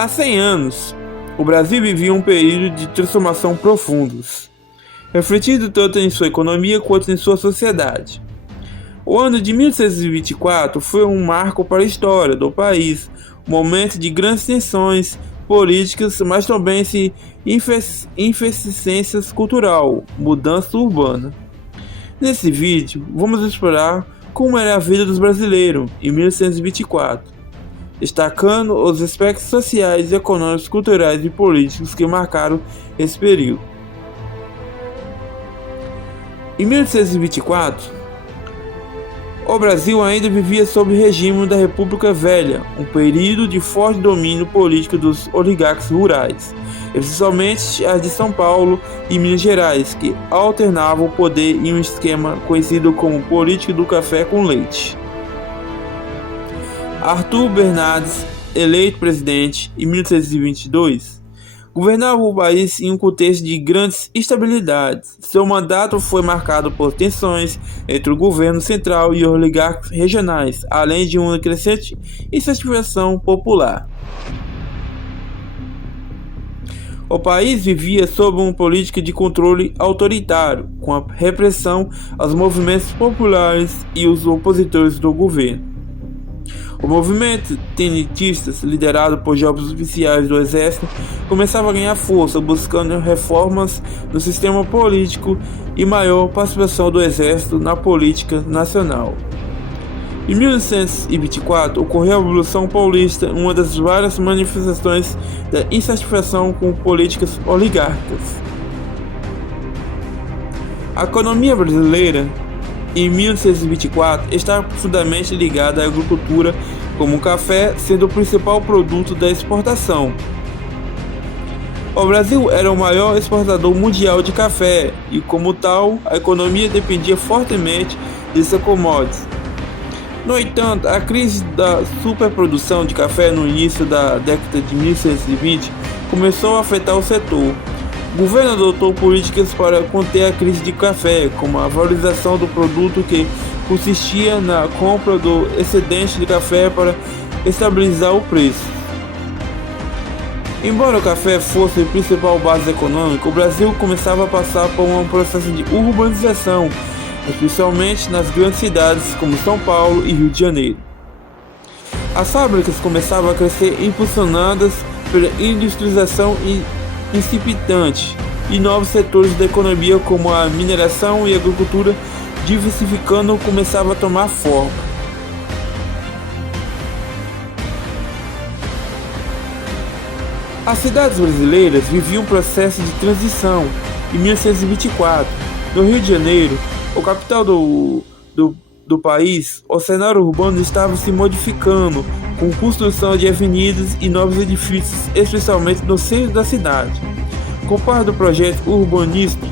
Há 100 anos, o Brasil vivia um período de transformação profundos, refletindo tanto em sua economia quanto em sua sociedade. O ano de 1824 foi um marco para a história do país, um momento de grandes tensões políticas, mas também efervescência cultural, mudança urbana. Nesse vídeo, vamos explorar como era a vida dos brasileiros em 1824. Destacando os aspectos sociais, econômicos, culturais e políticos que marcaram esse período. Em 1824, o Brasil ainda vivia sob o regime da República Velha, um período de forte domínio político dos oligarcas rurais, especialmente as de São Paulo e Minas Gerais, que alternavam o poder em um esquema conhecido como política do café com leite. Arthur Bernardes, eleito presidente em 1822, governava o país em um contexto de grandes instabilidades. Seu mandato foi marcado por tensões entre o governo central e oligarcas regionais, além de uma crescente insatisfação popular. O país vivia sob uma política de controle autoritário, com a repressão aos movimentos populares e os opositores do governo. O movimento tenentista, liderado por jovens oficiais do exército, começava a ganhar força, buscando reformas no sistema político e maior participação do exército na política nacional. Em 1924, ocorreu a Revolução Paulista, uma das várias manifestações da insatisfação com políticas oligárquicas. A economia brasileira em 1824 está profundamente ligada à agricultura, como o café sendo o principal produto da exportação. O Brasil era o maior exportador mundial de café e, como tal, a economia dependia fortemente dessa commodity. No entanto, a crise da superprodução de café no início da década de 1920 começou a afetar o setor. O governo adotou políticas para conter a crise de café, como a valorização do produto, que consistia na compra do excedente de café para estabilizar o preço. Embora o café fosse a principal base econômica, o Brasil começava a passar por um processo de urbanização, especialmente nas grandes cidades como São Paulo e Rio de Janeiro. As fábricas começavam a crescer impulsionadas pela industrialização incipitante, e novos setores da economia como a mineração e a agricultura diversificando começavam a tomar forma. As cidades brasileiras viviam um processo de transição. Em 1924, no Rio de Janeiro, a capital do país, o cenário urbano estava se modificando, com construção de avenidas e novos edifícios, especialmente no centro da cidade. Com parte do projeto urbanístico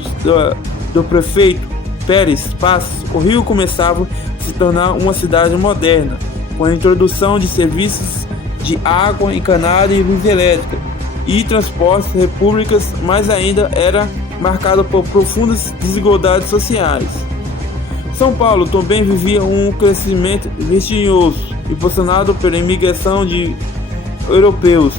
do prefeito Pérez Passos, o Rio começava a se tornar uma cidade moderna, com a introdução de serviços de água encanada e luz elétrica e transportes públicos, mas ainda era marcado por profundas desigualdades sociais. São Paulo também vivia um crescimento vertiginoso, impulsionado pela imigração de europeus,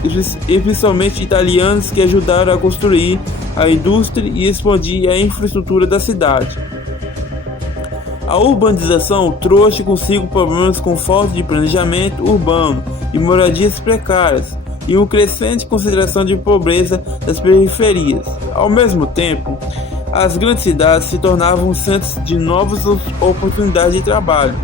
especialmente italianos, que ajudaram a construir a indústria e expandir a infraestrutura da cidade. A urbanização trouxe consigo problemas com falta de planejamento urbano e moradias precárias, e uma crescente consideração de pobreza das periferias. Ao mesmo tempo, as grandes cidades se tornavam centros de novas oportunidades de trabalho,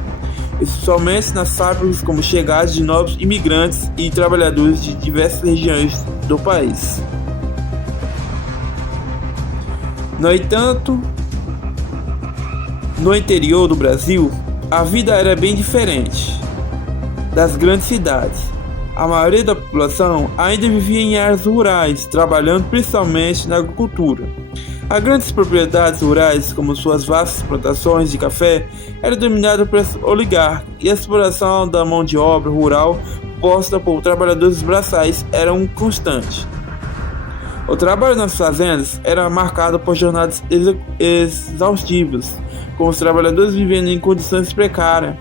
especialmente nas fábricas, como chegada de novos imigrantes e trabalhadores de diversas regiões do país. No entanto, no interior do Brasil, a vida era bem diferente das grandes cidades. A maioria da população ainda vivia em áreas rurais, trabalhando principalmente na agricultura. As grandes propriedades rurais, como suas vastas plantações de café, eram dominadas pelos oligarcas, e a exploração da mão de obra rural posta por trabalhadores braçais era constante. O trabalho nas fazendas era marcado por jornadas exaustivas, com os trabalhadores vivendo em condições precárias.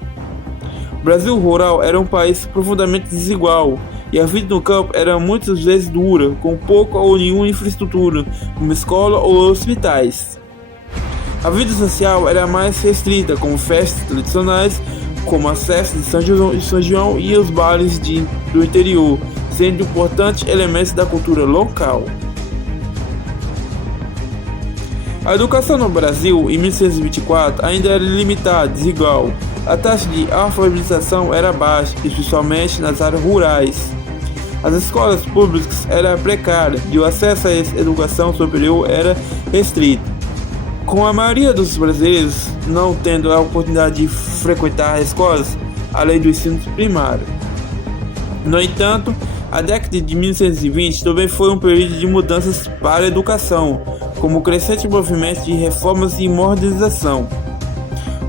O Brasil rural era um país profundamente desigual, e a vida no campo era muitas vezes dura, com pouca ou nenhuma infraestrutura, como escola ou hospitais. A vida social era mais restrita, com festas tradicionais, como as festas de São João e os bailes do interior, sendo importantes elementos da cultura local. A educação no Brasil, em 1624, ainda era limitada, desigual. A taxa de alfabetização era baixa, especialmente nas áreas rurais. As escolas públicas eram precárias e o acesso à educação superior era restrito. Com a maioria dos brasileiros não tendo a oportunidade de frequentar escolas, além do ensino primário. No entanto, a década de 1920 também foi um período de mudanças para a educação, como o crescente movimento de reformas e modernização.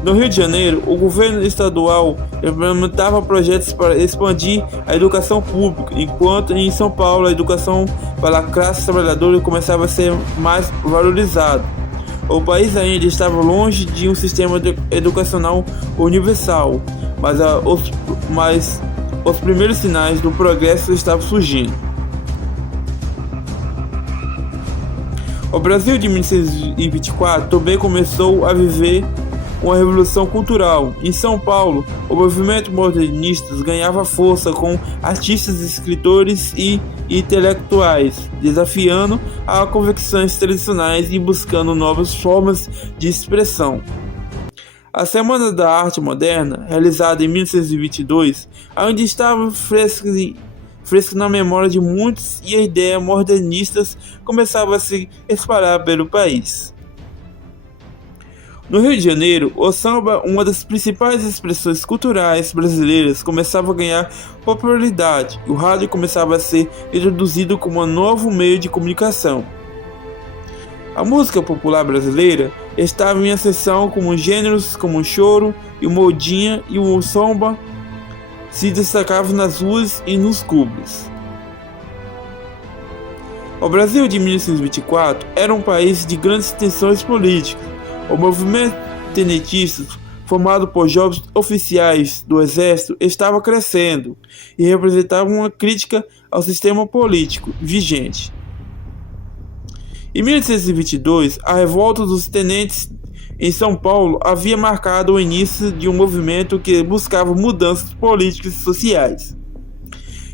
No Rio de Janeiro, o governo estadual implementava projetos para expandir a educação pública, enquanto em São Paulo a educação para a classe trabalhadora começava a ser mais valorizada. O país ainda estava longe de um sistema educacional universal, mas os primeiros sinais do progresso estavam surgindo. O Brasil de 1924 também começou a viver uma revolução cultural. Em São Paulo, o movimento modernista ganhava força com artistas, escritores e intelectuais, desafiando as convicções tradicionais e buscando novas formas de expressão. A Semana da Arte Moderna, realizada em 1922, ainda estava fresca na memória de muitos e a ideia modernista começava a se espalhar pelo país. No Rio de Janeiro, o samba, uma das principais expressões culturais brasileiras, começava a ganhar popularidade e o rádio começava a ser introduzido como um novo meio de comunicação. A música popular brasileira estava em ascensão, com gêneros como o choro e o modinha e o samba se destacavam nas ruas e nos clubes. O Brasil de 1924 era um país de grandes tensões políticas. O movimento tenentista, formado por jovens oficiais do exército, estava crescendo e representava uma crítica ao sistema político vigente. Em 1822, a revolta dos tenentes em São Paulo havia marcado o início de um movimento que buscava mudanças políticas e sociais.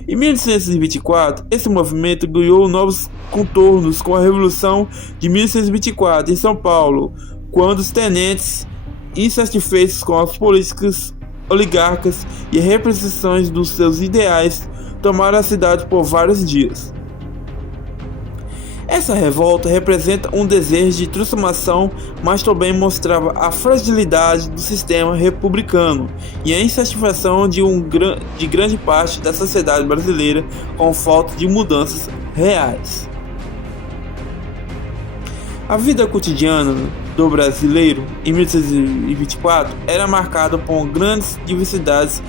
Em 1824, esse movimento ganhou novos contornos com a Revolução de 1824 em São Paulo, quando os tenentes, insatisfeitos com as políticas oligarcas e representações dos seus ideais, tomaram a cidade por vários dias. Essa revolta representa um desejo de transformação, mas também mostrava a fragilidade do sistema republicano e a insatisfação de grande parte da sociedade brasileira com falta de mudanças reais. A vida cotidiana do brasileiro em 1824 era marcada por grandes diversidades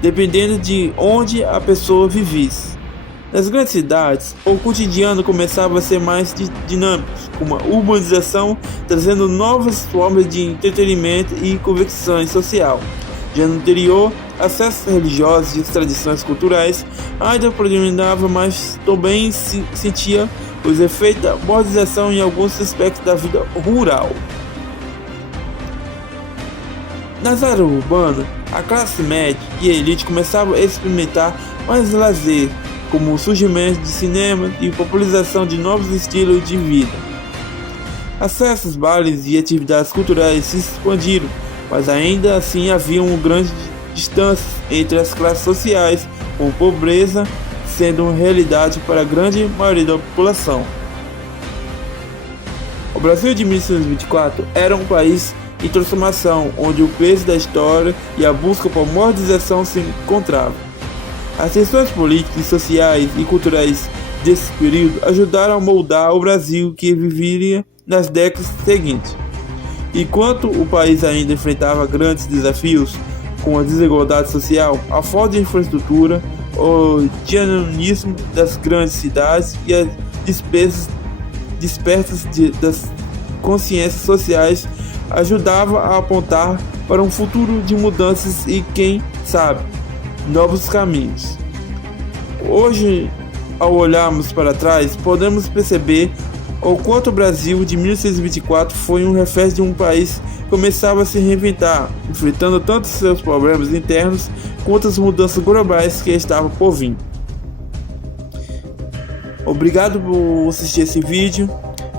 dependendo de onde a pessoa vivesse. Nas grandes cidades, o cotidiano começava a ser mais dinâmico, com uma urbanização trazendo novas formas de entretenimento e convicção social. Já no interior, acessos religiosos e tradições culturais ainda predominavam, mas também se sentia os efeitos da modernização em alguns aspectos da vida rural. Nas áreas urbanas, a classe média e a elite começavam a experimentar mais lazer, como o surgimento de cinema e popularização de novos estilos de vida. Acessos, bailes e atividades culturais se expandiram, mas ainda assim havia uma grande distância entre as classes sociais, com pobreza sendo uma realidade para a grande maioria da população. O Brasil de 1924 era um país em transformação, onde o peso da história e a busca por modernização se encontravam. As tensões políticas, sociais e culturais desse período ajudaram a moldar o Brasil que viveria nas décadas seguintes. Enquanto o país ainda enfrentava grandes desafios, como a desigualdade social, a falta de infraestrutura, o dinamismo das grandes cidades e as dispersas das consciências sociais ajudava a apontar para um futuro de mudanças e, quem sabe, novos caminhos. Hoje, ao olharmos para trás, podemos perceber o quanto o Brasil de 1624 foi um refém de um país que começava a se reinventar, enfrentando tanto seus problemas internos quanto as mudanças globais que estavam por vir. Obrigado por assistir esse vídeo,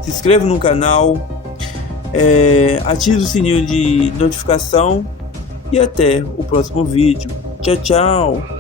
se inscreva no canal, ative o sininho de notificação e até o próximo vídeo. Tchau, tchau!